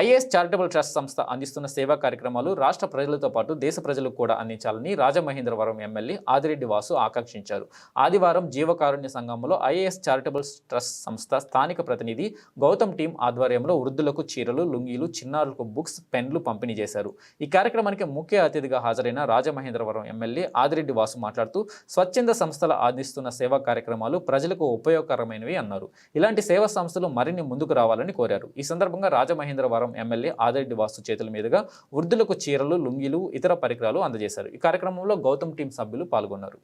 IAS charitable trust సంస్థ అందిస్తున్న సేవా కార్యక్రమాలు రాష్ట్ర ప్రజలతో పాటు దేశ ప్రజలకు కూడా అందించాలని రాజమహేంద్రవరం ఎమ్మెల్యే ఆదిరెడ్డి వాసు ఆకాంక్షించారు. ఆదివారం జీవకారుణ్య సంఘంలో ఐఏఎస్ చారిటబుల్ ట్రస్ట్ సంస్థ స్థానిక ప్రతినిధి గౌతమ్ టీం ఆధ్వర్యంలో వృద్ధులకు చీరలు లుంగీలు చిన్నారులకు బుక్స్ పెన్లు పంపిణీ చేశారు. ఈ కార్యక్రమానికి ముఖ్య అతిథిగా హాజరైన రాజమహేంద్రవరం ఎమ్మెల్యే ఆదిరెడ్డి వాసు మాట్లాడుతూ స్వచ్ఛంద సంస్థల అందిస్తున్న సేవా కార్యక్రమాలు ప్రజలకు ఉపయోగకరమైనవి అన్నారు. ఇలాంటి సేవా సంస్థలు మరిన్ని ముందుకు రావాలని కోరారు. ఈ సందర్భంగా రాజమహేంద్రవరం ఎమ్మెల్యే ఆదిరెడ్డి వాసు చేతుల మీదుగా వృద్ధులకు చీరలు లుంగీలు ఇతర పరికరాలు అందజేశారు. ఈ కార్యక్రమంలో గౌతమ్ టీం సభ్యులు పాల్గొన్నారు.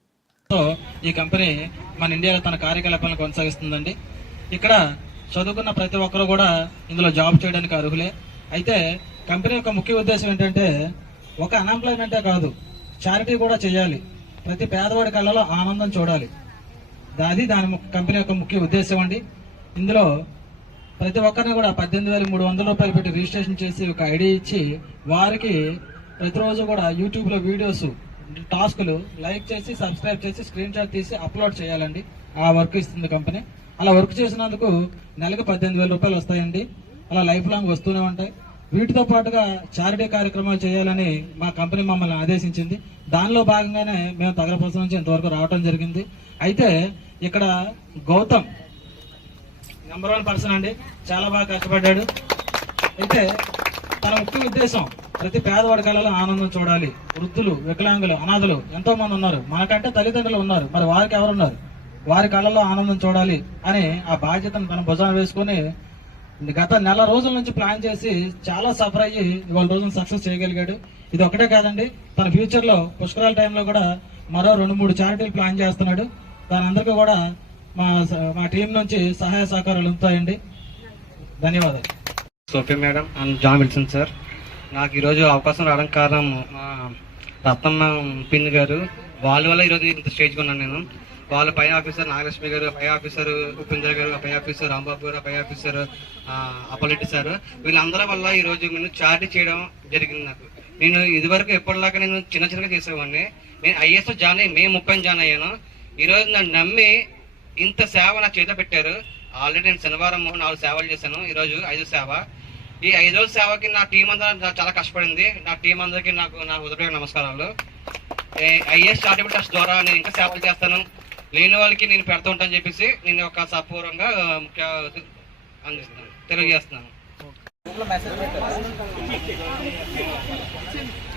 ఈ కంపెనీ మన ఇండియాలో తన కార్యకలాపాలను కొనసాగిస్తుందండి. ఇక్కడ చదువుకున్న ప్రతి ఒక్కరు కూడా ఇందులో జాబ్ చేయడానికి అర్హులే. అయితే కంపెనీ యొక్క ముఖ్య ఉద్దేశం ఏంటంటే ఒక అన్ఎంప్లాయ్మెంటే కాదు చారిటీ కూడా చేయాలి. ప్రతి పేదవాడి కళ్ళలో ఆనందం చూడాలి. అది దాని కంపెనీ యొక్క ముఖ్య ఉద్దేశం అండి. ఇందులో ప్రతి ఒక్కరిని కూడా పద్దెనిమిది వేల మూడు వందల రూపాయలు పెట్టి రిజిస్ట్రేషన్ చేసి ఒక ఐడి ఇచ్చి వారికి ప్రతిరోజు కూడా యూట్యూబ్లో వీడియోస్ టాస్కులు లైక్ చేసి సబ్స్క్రైబ్ చేసి స్క్రీన్ షాట్ తీసి అప్లోడ్ చేయాలండి. ఆ వర్క్ ఇస్తుంది కంపెనీ. అలా వర్క్ చేసినందుకు నెలకు పద్దెనిమిది వేల రూపాయలు వస్తాయండి. అలా లైఫ్ లాంగ్ వస్తూనే ఉంటాయి. వీటితో పాటుగా చారిటీ కార్యక్రమాలు చేయాలని మా కంపెనీ మమ్మల్ని ఆదేశించింది. దానిలో భాగంగానే మేము తగరపల్సి నుంచి ఇంతవరకు రావడం జరిగింది. అయితే ఇక్కడ గౌతమ్ నెంబర్ వన్ పర్సన్ అండి. చాలా బాగా కష్టపడ్డాడు. అయితే తన ముఖ్య ఉద్దేశం ప్రతి పేదవాడి కళలో ఆనందం చూడాలి. వృద్ధులు వికలాంగులు అనాథలు ఎంతో మంది ఉన్నారు. మనకంటే తల్లిదండ్రులు ఉన్నారు. మరి వారికి ఎవరున్నారు? వారి కళలో ఆనందం చూడాలి అని ఆ బాధ్యతను తన భుజాన వేసుకొని గత నెల రోజుల నుంచి ప్లాన్ చేసి చాలా సఫర్ అయ్యి ఇవాళ రోజున సక్సెస్ చేయగలిగాడు. ఇది ఒకటే కాదండి. తన ఫ్యూచర్లో పుష్కరాల టైంలో కూడా మరో రెండు మూడు చారిటీలు ప్లాన్ చేస్తున్నాడు. దాని అందరికీ కూడా మా మా టీం నుంచి సహాయ సహకారాలు ఉంటాయండి ధన్యవాదాలు. Sophia madam and John Wilson sir. నాకు ఈరోజు అవకాశం రావడం కారణం మా రత్నమ్మ పిన్ గారు వాళ్ళ వల్ల ఈరోజు ఇంత స్టేజ్కి ఉన్నాను నేను. వాళ్ళ పై ఆఫీసర్ నాగలక్ష్మి గారు పై ఆఫీసర్ ఉపేంద్ర గారు పై ఆఫీసర్ రాంబాబు గారు పై ఆఫీసర్ అప్పలెట్టి సార్. వీళ్ళందరి వల్ల ఈరోజు నేను చార్టీ చేయడం జరిగింది నాకు. నేను ఇదివరకు ఎప్పటిలాగా నేను చిన్న చిన్నగా చేసేవాడిని. నేను ఐఎస్ జాయిన్ అయ్యి మే ముప్పై జాయిన్ అయ్యాను. ఈరోజు నన్ను నమ్మి ఇంత సేవ నా చేత పెట్టారు. ఆల్రెడీ నేను శనివారం నాలుగు సేవలు చేశాను. ఈరోజు ఐదు సేవ. ఈ ఐదు సేవకి నా టీం అంతా చాలా కష్టపడింది. నా టీం అందరికీ నాకు నా హృదయపూర్వక నమస్కారాలు. ఐఎస్ చారిటబుల్ ట్రస్ట్ ద్వారా నేను ఇంకా సేవలు చేస్తాను. లేని వాళ్ళకి నేను పెడుతూ ఉంటాను చెప్పేసి నేను ఒక సపూర్వంగా ముఖ్య అందిస్తున్నాను. తెలియజేస్తున్నాను.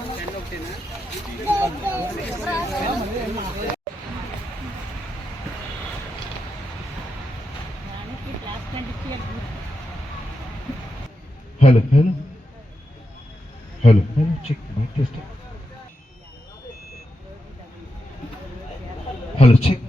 Hello hello. Hello hello check test hello check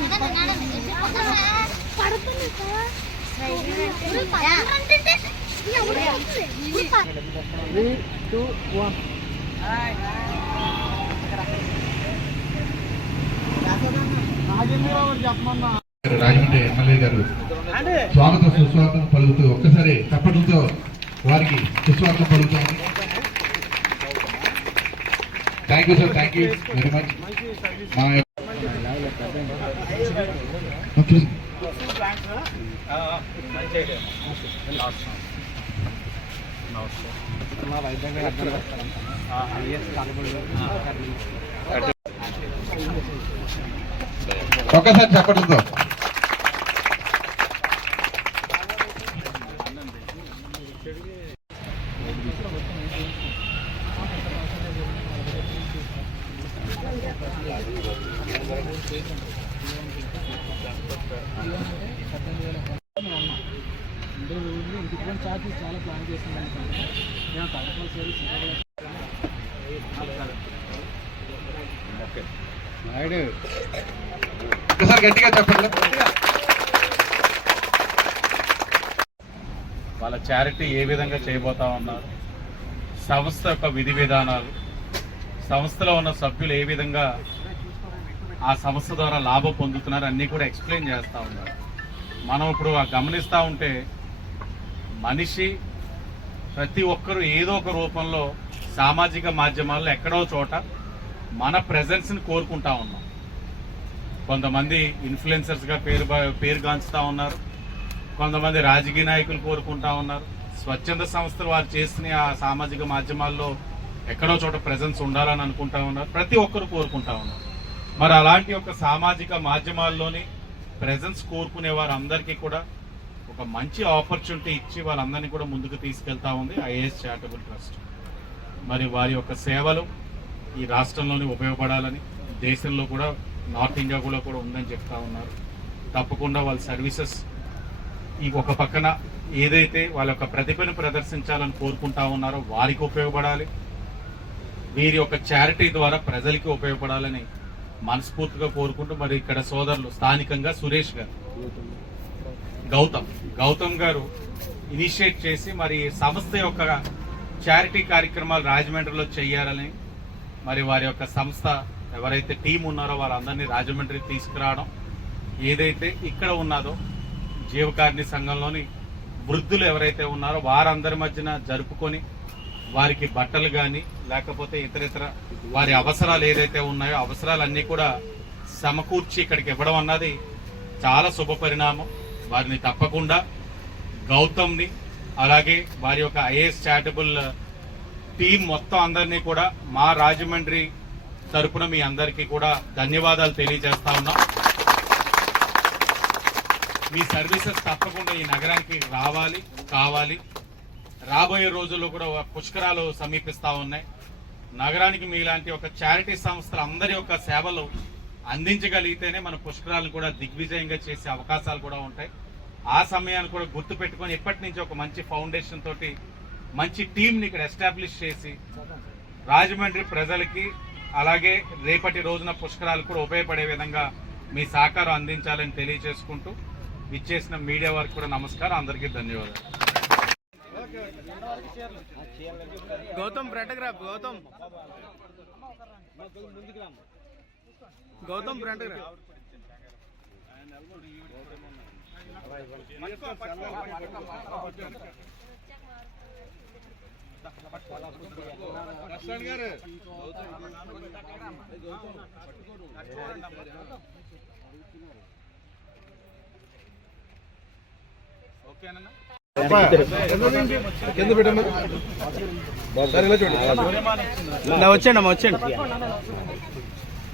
nada, nada. పడుతుంది కదా ఇప్పుడు పడుతుందంటే రాజమండ్రి ఎమ్మెల్యే గారు స్వాగతం సుస్వాగతం పలుకుతూ ఒక్కసారి చప్పట్లతో వారికి సుస్వాగతం పలుకుతాం thank you sir thank you very much మా వైద్యంగా ఒక్కసారి చప్పట్లతో ఒక్కసారి గట్టిగా చెప్పండి. వాళ్ళ చారిటీ ఏ విధంగా చేయబోతా ఉన్నారు? సంస్థ యొక్క విధి విధానాలు సంస్థలో ఉన్న సభ్యులు ఏ విధంగా ఆ సంస్థ ద్వారా లాభం పొందుతున్నారు అన్నీ కూడా ఎక్స్ప్లెయిన్ చేస్తూ ఉన్నారు. మనం ఇప్పుడు ఆ గమనిస్తూ ఉంటే మనిషి ప్రతి ఒక్కరూ ఏదో ఒక రూపంలో సామాజిక మాధ్యమాల్లో ఎక్కడో చోట మన ప్రెజెన్స్ని కోరుకుంటా ఉన్నాం. కొంతమంది ఇన్ఫ్లుయెన్సర్స్గా పేరు పేరు గాంచుతూ ఉన్నారు. కొంతమంది రాజకీయ నాయకులు కోరుకుంటా ఉన్నారు. స్వచ్ఛంద సంస్థలు వారు చేసిన ఆ సామాజిక మాధ్యమాల్లో ఎక్కడో చోట ప్రెజెన్స్ ఉండాలని అనుకుంటా ఉన్నారు. ప్రతి ఒక్కరు కోరుకుంటా ఉన్నారు. మరి అలాంటి ఒక సామాజిక మాధ్యమాల్లోని ప్రెజెన్స్ కోరుకునే వారందరికీ కూడా ఒక మంచి ఆపర్చునిటీ ఇచ్చి వాళ్ళందరినీ కూడా ముందుకు తీసుకెళ్తా ఉంది ఐఏఎస్ చారిటబుల్ ట్రస్ట్ మరి వారి యొక్క సేవలు ఈ రాష్ట్రంలోని ఉపయోగపడాలని దేశంలో కూడా నార్త్ ఇండియా కూడా కూడా ఉందని చెప్తా ఉన్నారు. తప్పకుండా వాళ్ళ సర్వీసెస్ ఈ ఒక పక్కన ఏదైతే వాళ్ళ యొక్క ప్రతిభను ప్రదర్శించాలని కోరుకుంటా ఉన్నారో వారికి ఉపయోగపడాలి. వీరి యొక్క చారిటీ ద్వారా ప్రజలకి ఉపయోగపడాలని మనస్ఫూర్తిగా కోరుకుంటూ మరి ఇక్కడ సోదరులు స్థానికంగా సురేష్ గారు గౌతమ్ గౌతమ్ గారు ఇనిషియేట్ చేసి మరి సంస్థ యొక్క చారిటీ కార్యక్రమాలు రాజమండ్రిలో చేయాలని మరి వారి యొక్క సంస్థ ఎవరైతే టీం ఉన్నారో వారందరినీ రాజమండ్రి తీసుకురావడం ఏదైతే ఇక్కడ ఉన్నదో జీవకారుణ్య సంఘంలోని వృద్ధులు ఎవరైతే ఉన్నారో వారందరి మధ్యన జరుపుకొని వారికి బట్టలు కానీ లేకపోతే ఇతరితర వారి అవసరాలు ఏదైతే ఉన్నాయో అవసరాలన్నీ కూడా సమకూర్చి ఇక్కడికి ఇవ్వడం అన్నది చాలా శుభ పరిణామం. వారిని తప్పకుండా గౌతమ్ని అలాగే వారి యొక్క ఐఏఎస్ చారిటబుల్ టీం మొత్తం అందరినీ కూడా మా రాజమండ్రి తరపున మీ అందరికీ కూడా ధన్యవాదాలు తెలియజేస్తా ఉన్నాం. మీ సర్వీసెస్ తప్పకుండా ఈ నగరానికి రావాలి కావాలి. రాబోయే రోజుల్లో కూడా పుష్కరాలు సమీపిస్తా ఉన్నాయి. నగరానికి మీలాంటి ఒక చారిటీ సంస్థలు అందరి యొక్క సేవలు అందించగలిగితేనే మన పుష్కరాలను కూడా దిగ్విజయంగా చేసే అవకాశాలు కూడా ఉంటాయి. ఆ సమయాన్ని కూడా గుర్తు పెట్టుకొని ఇప్పటి నుంచి ఒక మంచి ఫౌండేషన్ తోటి మంచి టీంని ఇక్కడ ఎస్టాబ్లిష్ చేసి రాజమండ్రి ప్రజలకి అలాగే రేపటి రోజున పుష్కరాలు కూడా ఉపయోగపడే విధంగా మీ సహకారం అందించాలని తెలియజేసుకుంటూ విచ్చేసిన మీడియా వారికి కూడా నమస్కారం. అందరికీ ధన్యవాదాలు. గౌతమ్ ఫ్రంట్ గౌతమ్. గౌతమ్ వచ్చాను అమ్మా వచ్చాను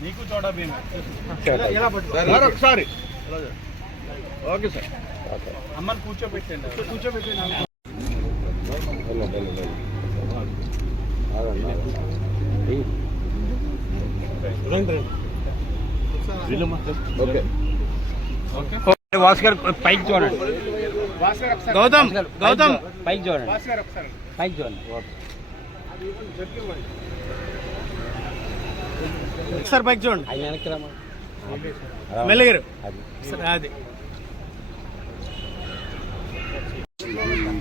నీకు చూడ భీమ ఒకసారి ఓకే సార్ అమ్మని కూర్చోబెట్టండి కూర్చోబెట్టండి భాస్కర్ పైకి చూడండి. గౌతమ్ గౌతమ్. పైకి చూడండి. పైకి చూడండి. ఒకసారి పైకి చూడండి. మెల్లగారు. అది. సరే, అది.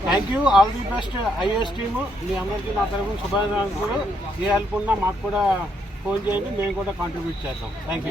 Thank you all the best IAS team మీ అందరికీ నా తరఫున శుభాకాంక్షలు. ఏ హెల్ప్ ఉన్నా మాకు కూడా ఫోన్ చేయండి. మేము కూడా కాంట్రిబ్యూట్ చేద్దాం థ్యాంక్ యూ